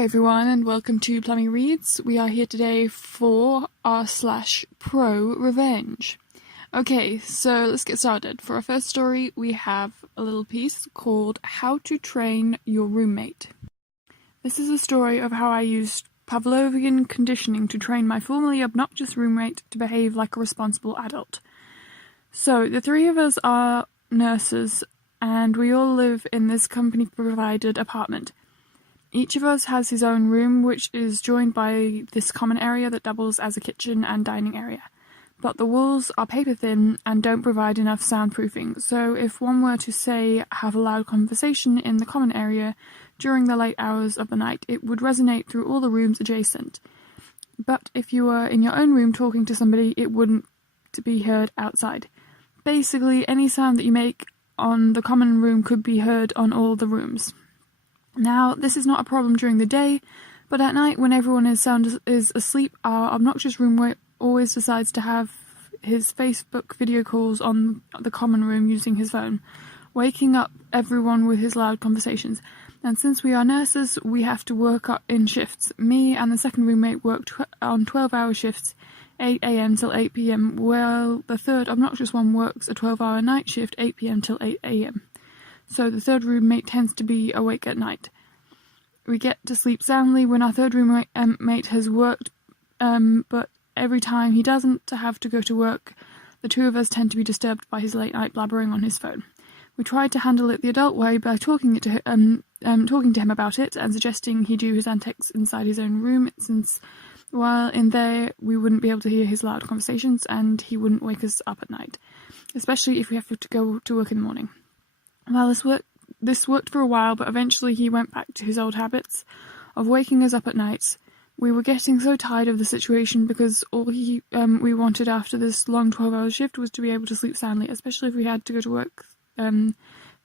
everyone, and welcome to Plumbing Reads. We are here today for r/pro revenge. Okay, so let's get started. For our first story, we have a little piece called How to Train Your Roommate. This is a story of how I used Pavlovian conditioning to train my formerly obnoxious roommate to behave like a responsible adult. So, the three of us are nurses, and we all live in this company-provided apartment. Each of us has his own room, which is joined by this common area that doubles as a kitchen and dining area. But the walls are paper thin and don't provide enough soundproofing, so if one were to, say, have a loud conversation in the common area during the late hours of the night, it would resonate through all the rooms adjacent. But if you were in your own room talking to somebody, it wouldn't be heard outside. Basically, any sound that you make on the common room could be heard on all the rooms. Now, this is not a problem during the day, but at night when everyone is asleep, our obnoxious roommate always decides to have his Facebook video calls on the common room using his phone, waking up everyone with his loud conversations. And since we are nurses, we have to work in shifts. Me and the second roommate worked on 12-hour shifts, 8 a.m. till 8 p.m, while the third obnoxious one works a 12-hour night shift, 8 p.m. till 8 a.m. So the third roommate tends to be awake at night. We get to sleep soundly when our third roommate has worked, but every time he doesn't have to go to work, the two of us tend to be disturbed by his late night blabbering on his phone. We tried to handle it the adult way by talking to him about it and suggesting he do his antics inside his own room, since while in there we wouldn't be able to hear his loud conversations and he wouldn't wake us up at night, especially if we have to go to work in the morning. Well, this worked for a while, but eventually he went back to his old habits of waking us up at nights. We were getting so tired of the situation because all we wanted after this long 12-hour shift was to be able to sleep soundly, especially if we had to go to work the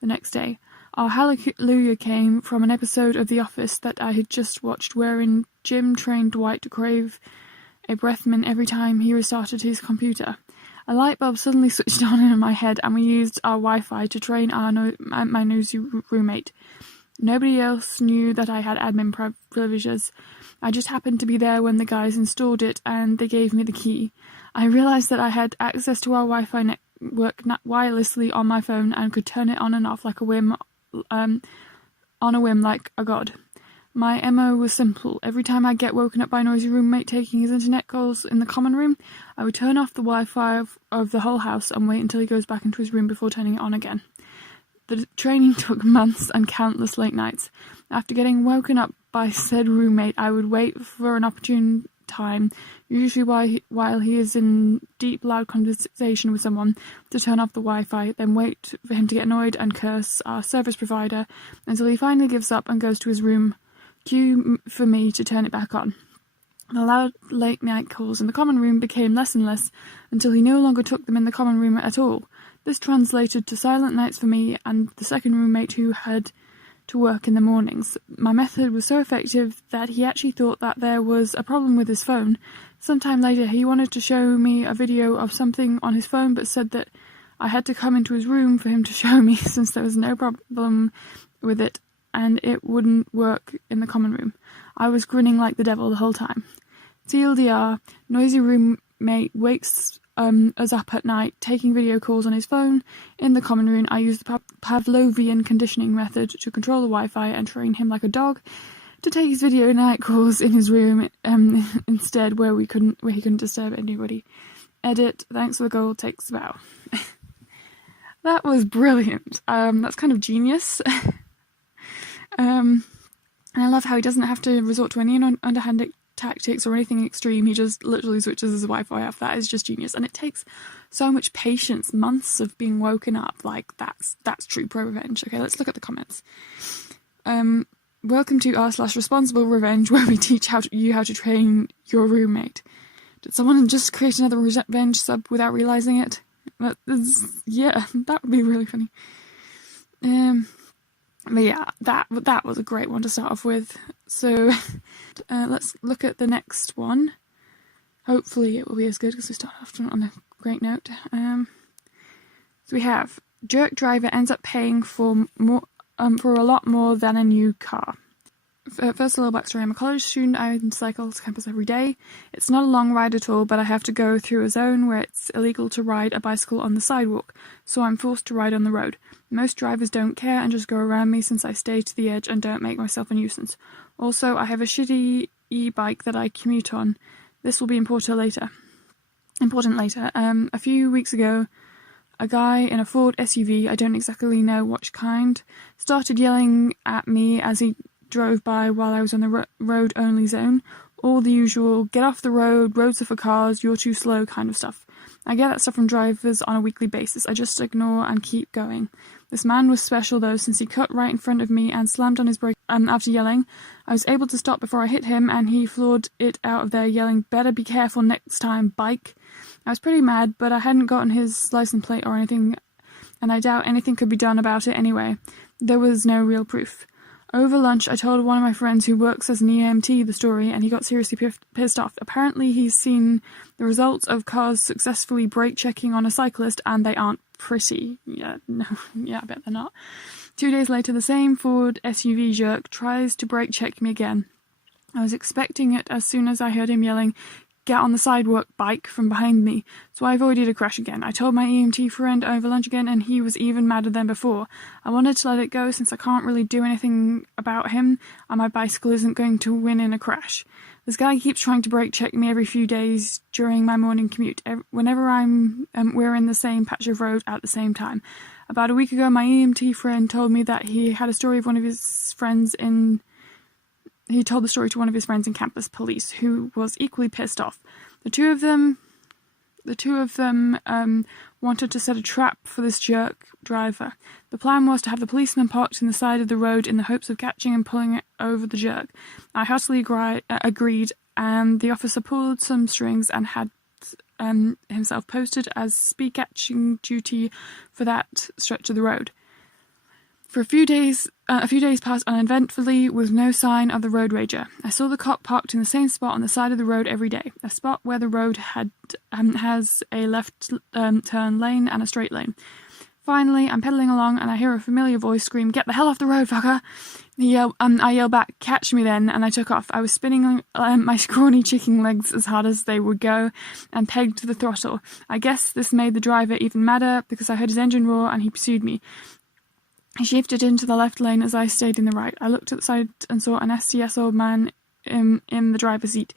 next day. Our hallelujah came from an episode of The Office that I had just watched, wherein Jim trained Dwight to crave a breath mint every time he restarted his computer. A light bulb suddenly switched on in my head, and we used our Wi-Fi to train my nosy roommate. Nobody else knew that I had admin privileges. I just happened to be there when the guys installed it, and they gave me the key. I realized that I had access to our Wi-Fi network wirelessly on my phone and could turn it on and off like a whim, like a god. My MO was simple. Every time I get woken up by a noisy roommate taking his internet calls in the common room, I would turn off the Wi-Fi of the whole house and wait until he goes back into his room before turning it on again. The training took months and countless late nights. After getting woken up by said roommate, I would wait for an opportune time, usually while he is in deep, loud conversation with someone, to turn off the Wi-Fi, then wait for him to get annoyed and curse our service provider until he finally gives up and goes to his room. Cue for me to turn it back on. The loud late night calls in the common room became less and less until he no longer took them in the common room at all. This translated to silent nights for me and the second roommate who had to work in the mornings. My method was so effective that he actually thought that there was a problem with his phone. Sometime later he wanted to show me a video of something on his phone, but said that I had to come into his room for him to show me since there was no problem with it and it wouldn't work in the common room. I was grinning like the devil the whole time. TLDR, noisy roommate wakes us up at night, taking video calls on his phone. In the common room, I used the Pavlovian conditioning method to control the Wi-Fi and train him like a dog to take his video night calls in his room instead, where he couldn't disturb anybody. Edit, thanks for the gold, takes the bow. That was brilliant. That's kind of genius. And I love how he doesn't have to resort to any underhand tactics or anything extreme. He just literally switches his Wi-Fi off. That is just genius, and it takes so much patience, months of being woken up. Like that's true pro revenge. Okay, let's look at the comments. Welcome to r/responsible revenge, where we teach you how to train your roommate. Did someone just create another revenge sub without realizing it? That would be really funny. But yeah, that was a great one to start off with. So let's look at the next one. Hopefully it will be as good because we start off on a great note. So we have jerk driver ends up paying for a lot more than a new car. First, a little backstory. I'm a college student. I cycle to campus every day. It's not a long ride at all, but I have to go through a zone where it's illegal to ride a bicycle on the sidewalk, so I'm forced to ride on the road. Most drivers don't care and just go around me since I stay to the edge and don't make myself a nuisance. Also, I have a shitty e-bike that I commute on. This will be important later. A few weeks ago, a guy in a Ford SUV, I don't exactly know which kind, started yelling at me as he drove by while I was on the road-only zone. All the usual, get off the road, roads are for cars, you're too slow kind of stuff. I get that stuff from drivers on a weekly basis. I just ignore and keep going. This man was special though, since he cut right in front of me and slammed on his brake after yelling. I was able to stop before I hit him, and he floored it out of there yelling, better be careful next time, bike. I was pretty mad, but I hadn't gotten his license plate or anything, and I doubt anything could be done about it anyway. There was no real proof. Over lunch, I told one of my friends who works as an EMT the story, and he got seriously pissed off. Apparently, he's seen the results of cars successfully brake checking on a cyclist, and they aren't pretty. I bet they're not. 2 days later, the same Ford SUV jerk tries to brake check me again. I was expecting it as soon as I heard him yelling, get on the sidewalk, bike, from behind me, so I avoided a crash again. I told my EMT friend over lunch again, and he was even madder than before. I wanted to let it go since I can't really do anything about him, and my bicycle isn't going to win in a crash. This guy keeps trying to brake check me every few days during my morning commute, whenever we're in the same patch of road at the same time. About a week ago, my EMT friend told me that he had a story of one of his friends in... He told the story to one of his friends in campus police, who was equally pissed off. The two of them wanted to set a trap for this jerk driver. The plan was to have the policeman parked in the side of the road in the hopes of catching and pulling it over the jerk. I heartily agreed, and the officer pulled some strings and had himself posted as speed catching duty for that stretch of the road. For a few days passed uneventfully with no sign of the road rager. I saw the cop parked in the same spot on the side of the road every day, a spot where the road has a left turn lane and a straight lane. Finally, I'm pedaling along and I hear a familiar voice scream, "Get the hell off the road, fucker!" I yell back, "Catch me then," and I took off. I was spinning my scrawny chicken legs as hard as they would go and pegged to the throttle. I guess this made the driver even madder because I heard his engine roar and he pursued me. He shifted into the left lane as I stayed in the right. I looked at the side and saw an STS old man in the driver's seat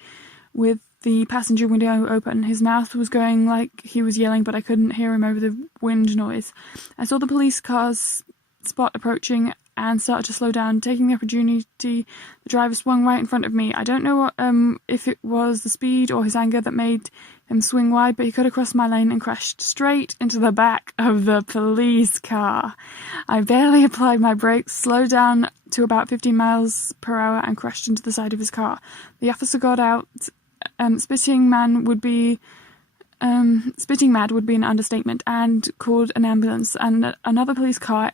with the passenger window open. His mouth was going like he was yelling, but I couldn't hear him over the wind noise. I saw the police car's spot approaching and started to slow down. Taking the opportunity, the driver swung right in front of me. I don't know if it was the speed or his anger that made him swing wide, but he cut across my lane and crashed straight into the back of the police car. I barely applied my brakes, slowed down to about 15 miles per hour and crashed into the side of his car. The officer got out. Spitting mad would be an understatement, and called an ambulance and another police car.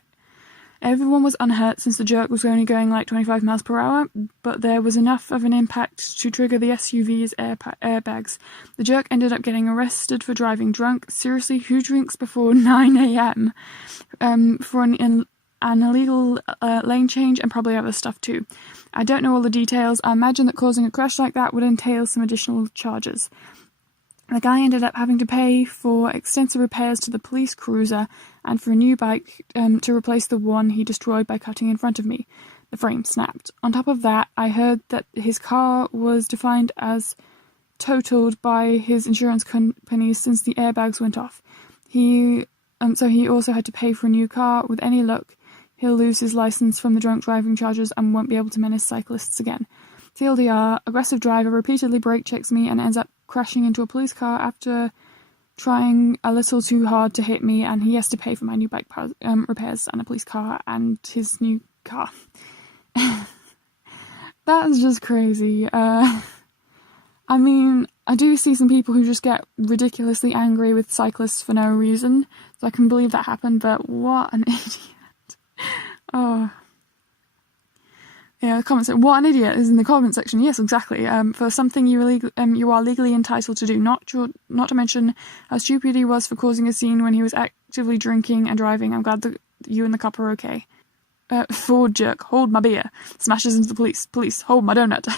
Everyone was unhurt since the jerk was only going like 25 miles per hour, but there was enough of an impact to trigger the SUV's airbags. The jerk ended up getting arrested for driving drunk. Seriously, who drinks before 9 a.m. For an illegal lane change and probably other stuff too? I don't know all the details. I imagine that causing a crash like that would entail some additional charges. The guy ended up having to pay for extensive repairs to the police cruiser and for a new bike to replace the one he destroyed by cutting in front of me. The frame snapped. On top of that, I heard that his car was defined as totaled by his insurance company since the airbags went off. So he also had to pay for a new car. With any luck, he'll lose his license from the drunk driving charges and won't be able to menace cyclists again. TLDR, aggressive driver repeatedly brake checks me and ends up crashing into a police car after trying a little too hard to hit me, and he has to pay for my new bike repairs and a police car and his new car. That's just crazy. I mean, I do see some people who just get ridiculously angry with cyclists for no reason, so I can believe that happened, but what an idiot. Oh. Yeah, the comment section. What an idiot is in the comment section. Yes, exactly. For something you are legally entitled to do. Not to mention how stupid he was for causing a scene when he was actively drinking and driving. I'm glad that you and the cop are okay. Ford jerk, hold my beer. Smashes into the police. Police, hold my donut.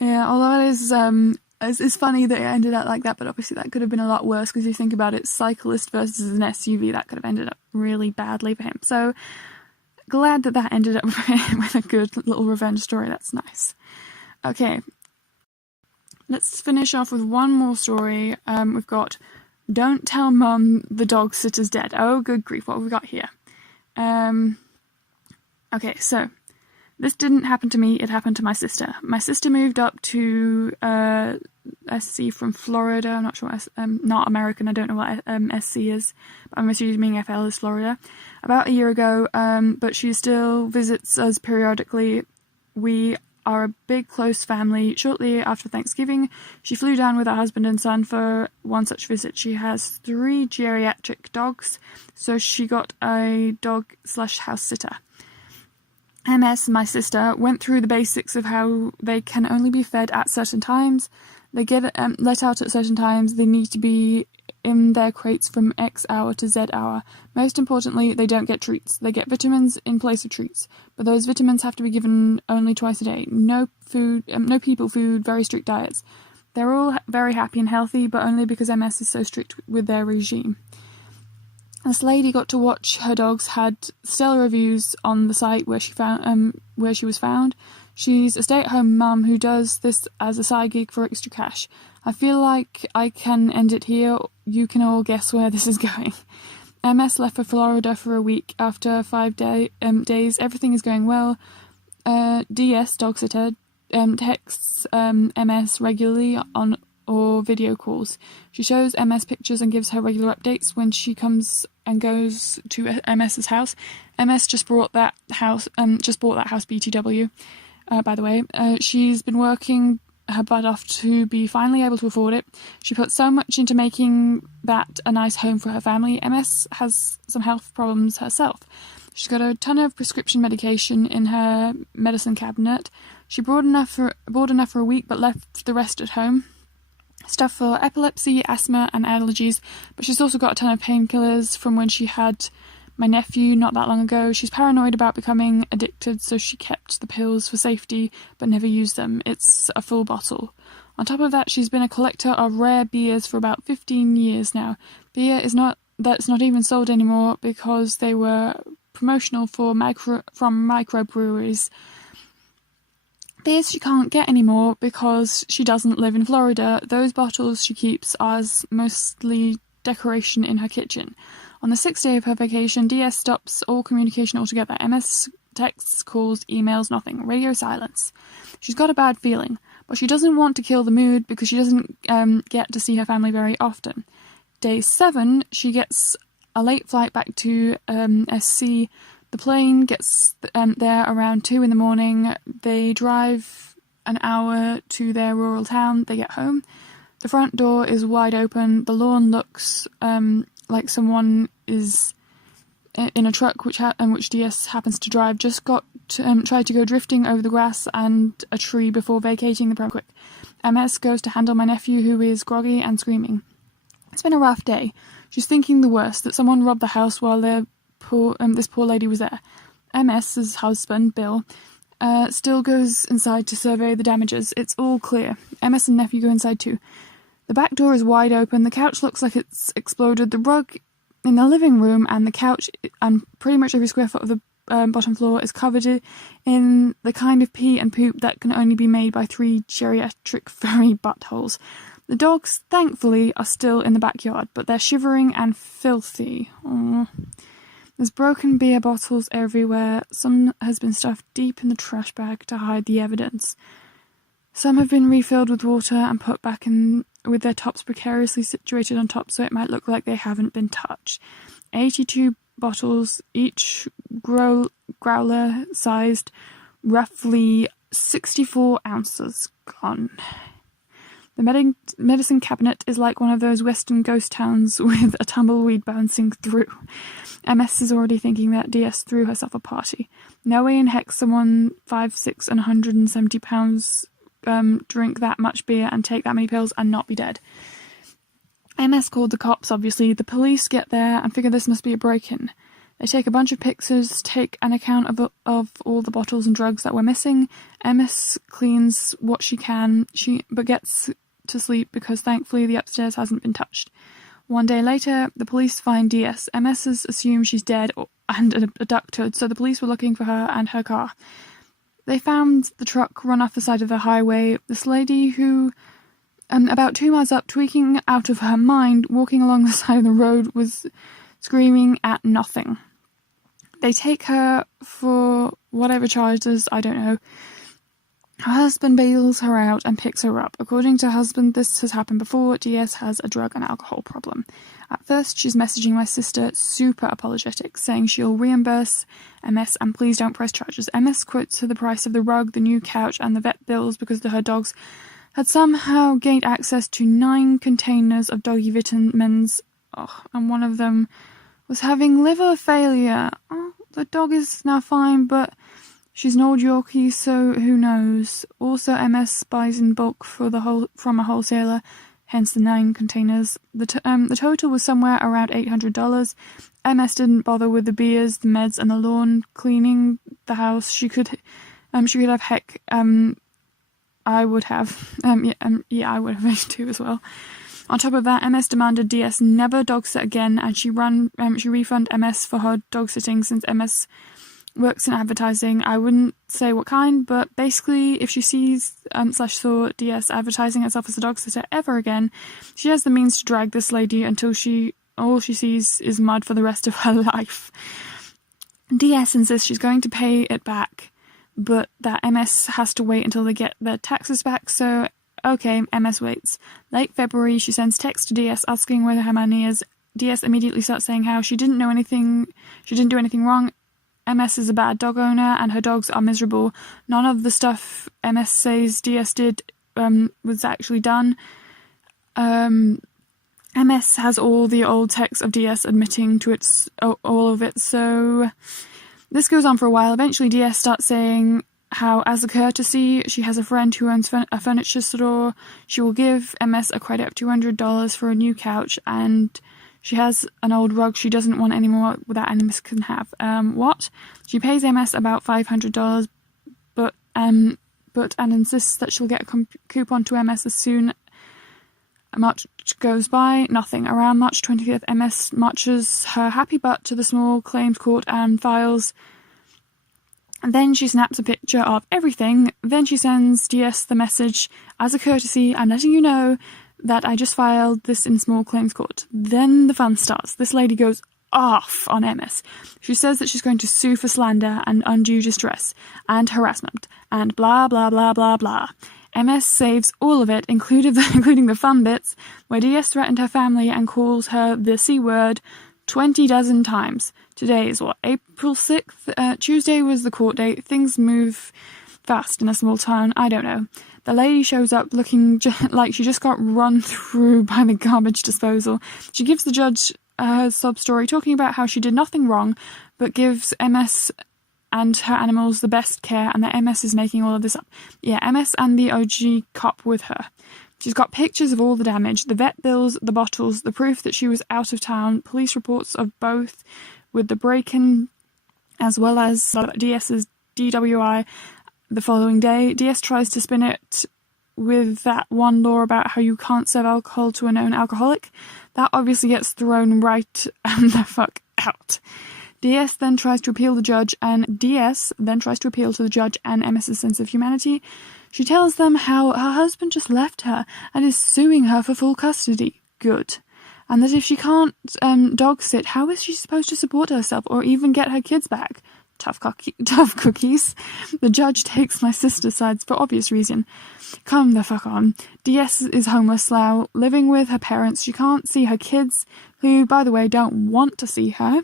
Yeah, although it is, it's funny that it ended up like that, but obviously that could have been a lot worse, because you think about it, cyclist versus an SUV, that could have ended up really badly for him. So, glad that that ended up with a good little revenge story. That's nice. Okay, let's finish off with one more story. We've got Don't Tell Mum the Dog Sitter's Dead. Oh, good grief, what have we got here? Okay, so this didn't happen to me, it happened to my sister. My sister moved up to SC from Florida. I'm not sure, not American, I don't know what SC is, but I'm assuming FL is Florida. About a year ago, but she still visits us periodically. We are a big, close family. Shortly after Thanksgiving, she flew down with her husband and son for one such visit. She has 3 geriatric dogs, so she got a dog/house sitter. MS, my sister, went through the basics of how they can only be fed at certain times. They get let out at certain times. They need to be in their crates from X hour to Z hour. Most importantly, they don't get treats. They get vitamins in place of treats, but those vitamins have to be given only twice a day. No food, no people food, very strict diets. They're all very happy and healthy, but only because MS is so strict with their regime. This lady got to watch her dogs had stellar reviews on the site where she was found. She's a stay-at-home mum who does this as a side gig for extra cash. I feel like I can end it here. You can all guess where this is going. MS left for Florida for a week. After 5 days, everything is going well. DS, dog sitter, texts MS regularly on or video calls. She shows MS pictures and gives her regular updates when she comes and goes to MS's house. MS just bought that house BTW. By the way, she's been working her butt off to be finally able to afford it. She put so much into making that a nice home for her family. MS has some health problems herself. She's got a ton of prescription medication in her medicine cabinet. She bought enough for a week, but left the rest at home. Stuff for epilepsy, asthma, and allergies, but she's also got a ton of painkillers from when she had my nephew not that long ago. She's paranoid about becoming addicted, so she kept the pills for safety, but never used them. It's a full bottle. On top of that, she's been a collector of rare beers for about 15 years now. Beer that's not even sold anymore because they were promotional from microbreweries. Beers she can't get anymore because she doesn't live in Florida. Those bottles she keeps as mostly decoration in her kitchen. On the 6th day of her vacation, DS stops all communication altogether. MS texts, calls, emails, nothing. Radio silence. She's got a bad feeling, but she doesn't want to kill the mood because she doesn't get to see her family very often. Day 7, she gets a late flight back to SC. The plane gets there around 2 in the morning. They drive an hour to their rural town. They get home. The front door is wide open. The lawn looks like someone is in a truck which DS happens to drive. Just tried to go drifting over the grass and a tree before vacating the premises quick. MS goes to handle my nephew, who is groggy and screaming. It's been a rough day. She's thinking the worst, that someone robbed the house while this poor lady was there. MS's husband, Bill, still goes inside to survey the damages. It's all clear. MS and nephew go inside too. The back door is wide open. The couch looks like it's exploded. The rug in the living room and the couch and pretty much every square foot of the bottom floor is covered in the kind of pee and poop that can only be made by 3 geriatric furry buttholes. The dogs, thankfully, are still in the backyard, but they're shivering and filthy. Aww. There's broken beer bottles everywhere. Some has been stuffed deep in the trash bag to hide the evidence. Some have been refilled with water and put back in with their tops precariously situated on top so it might look like they haven't been touched. 82 bottles, each growler-sized, roughly 64 ounces gone. The medicine cabinet is like one of those western ghost towns with a tumbleweed bouncing through. MS is already thinking that DS threw herself a party. No way in heck someone 5, 6 and 170 pounds drink that much beer and take that many pills and not be dead. MS called the cops, obviously. The police get there and figure this must be a break-in. They take a bunch of pictures, take an account of all the bottles and drugs that were missing. MS cleans what she can, but gets to sleep because thankfully the upstairs hasn't been touched. One day later, the police find DS. MS assume she's dead and abducted, so the police were looking for her and her car. They found the truck run off the side of the highway. This lady who, about 2 miles up, tweaking out of her mind, walking along the side of the road, was screaming at nothing. They take her for whatever charges, I don't know. Her husband bails her out and picks her up. According to her husband, this has happened before. DS has a drug and alcohol problem. At first, she's messaging my sister, super apologetic, saying she'll reimburse MS and please don't press charges. MS quotes her the price of the rug, the new couch, and the vet bills because her dogs had somehow gained access to 9 containers of doggy vitamins, and one of them was having liver failure. The dog is now fine, but she's an old Yorkie, so who knows. Also, MS buys in bulk from a wholesaler, hence the 9 containers. The total was somewhere around $800. MS didn't bother with the beers, the meds, and the lawn cleaning the house. She could have heck. I would have. I would have too as well. On top of that, MS demanded DS never dog sit again, and she refund MS for her dog sitting since MS works in advertising. I wouldn't say what kind, but basically, if she sees /saw DS advertising herself as a dog sitter ever again, she has the means to drag this lady until all she sees is mud for the rest of her life. DS insists she's going to pay it back, but that MS has to wait until they get their taxes back, so okay, MS waits. Late February, she sends text to DS asking where her money is. DS immediately starts saying how she didn't do anything wrong. MS is a bad dog owner and her dogs are miserable. None of the stuff MS says DS did was actually done. MS has all the old texts of DS admitting to all of it, so this goes on for a while. Eventually DS starts saying how, as a courtesy, she has a friend who owns a furniture store. She will give MS a credit of $200 for a new couch, and she has an old rug she doesn't want anymore that MS can have. What? She pays MS about $500, but insists that she'll get a coupon to MS as soon March goes by. Nothing. Around March 20th, MS marches her happy butt to the small claims court and files. And then she snaps a picture of everything. Then she sends DS the message, as a courtesy, I'm letting you know that I just filed this in small claims court. Then the fun starts. This lady goes off on MS. She says that she's going to sue for slander and undue distress and harassment and blah, blah, blah, blah, blah. MS saves all of it, including the fun bits, where DS threatened her family and calls her the C word 20 dozen times. Today is April 6th? Tuesday was the court date. Things move fast in a small town. I don't know. The lady shows up looking like she just got run through by the garbage disposal. She gives the judge her sob story, talking about how she did nothing wrong, but gives MS and her animals the best care, and that MS is making all of this up. Yeah, MS and the OG cop with her. She's got pictures of all the damage, the vet bills, the bottles, the proof that she was out of town, police reports of both, with the break-in, as well as DS's DWI the following day. DS tries to spin it with that one law about how you can't serve alcohol to a known alcoholic. That obviously gets thrown right the fuck out. DS then tries to appeal to the judge and MS's sense of humanity. She tells them how her husband just left her and is suing her for full custody. Good. And that if she can't dog sit, how is she supposed to support herself or even get her kids back? Tough cookies. The judge takes my sister's sides for obvious reason. Come the fuck on. DS is homeless now, living with her parents. She can't see her kids, who, by the way, don't want to see her.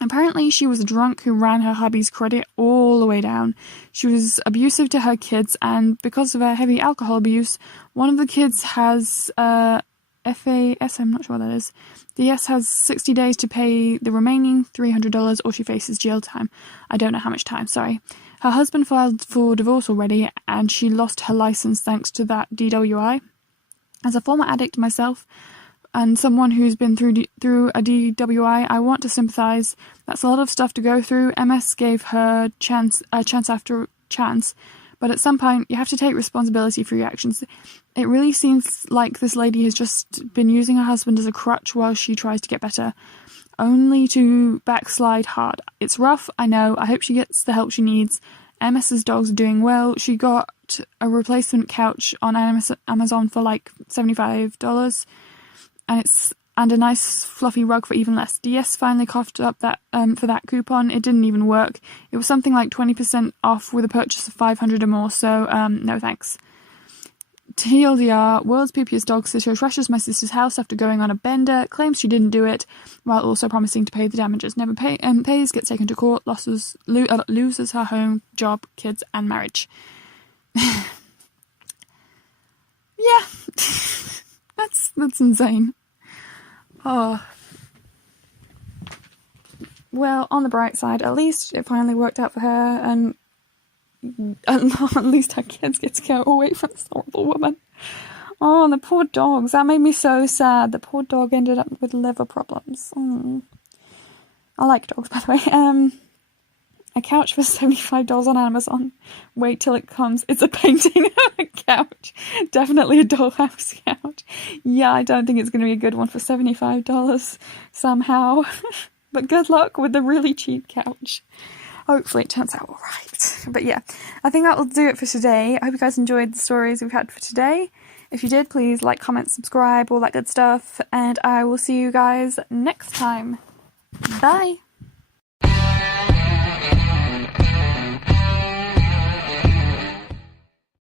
Apparently, she was a drunk who ran her hubby's credit all the way down. She was abusive to her kids, and because of her heavy alcohol abuse, one of the kids has FAS, I'm not sure what that is. DS has 60 days to pay the remaining $300 or she faces jail time. I don't know how much time, sorry. Her husband filed for divorce already, and she lost her license thanks to that DWI. As a former addict myself, and someone who's been through a DWI, I want to sympathise. That's a lot of stuff to go through. MS gave her chance after chance, but at some point you have to take responsibility for your actions. It really seems like this lady has just been using her husband as a crutch while she tries to get better, only to backslide hard. It's rough, I know. I hope she gets the help she needs. MS's dogs are doing well. She got a replacement couch on Amazon for like $75, and a nice fluffy rug for even less. DS finally coughed up that for that coupon. It didn't even work. It was something like 20% off with a purchase of 500 or more, so no thanks. TLDR, world's poopiest dog sitter trashes my sister's house after going on a bender, claims she didn't do it, while also promising to pay the damages. Never pays, gets taken to court, loses her home, job, kids, and marriage. Yeah. That's insane. Oh. Well, on the bright side, at least it finally worked out for her, and at least her kids get to go away from this horrible woman. Oh, and the poor dogs. That made me so sad. The poor dog ended up with liver problems. I like dogs, by the way. A couch for $75 on Amazon. Wait till it comes. It's a painting of a couch. Definitely a dollhouse couch. Yeah, I don't think it's going to be a good one for $75 somehow. But good luck with the really cheap couch. Hopefully it turns out alright. But yeah, I think that will do it for today. I hope you guys enjoyed the stories we've had for today. If you did, please like, comment, subscribe, all that good stuff. And I will see you guys next time. Bye!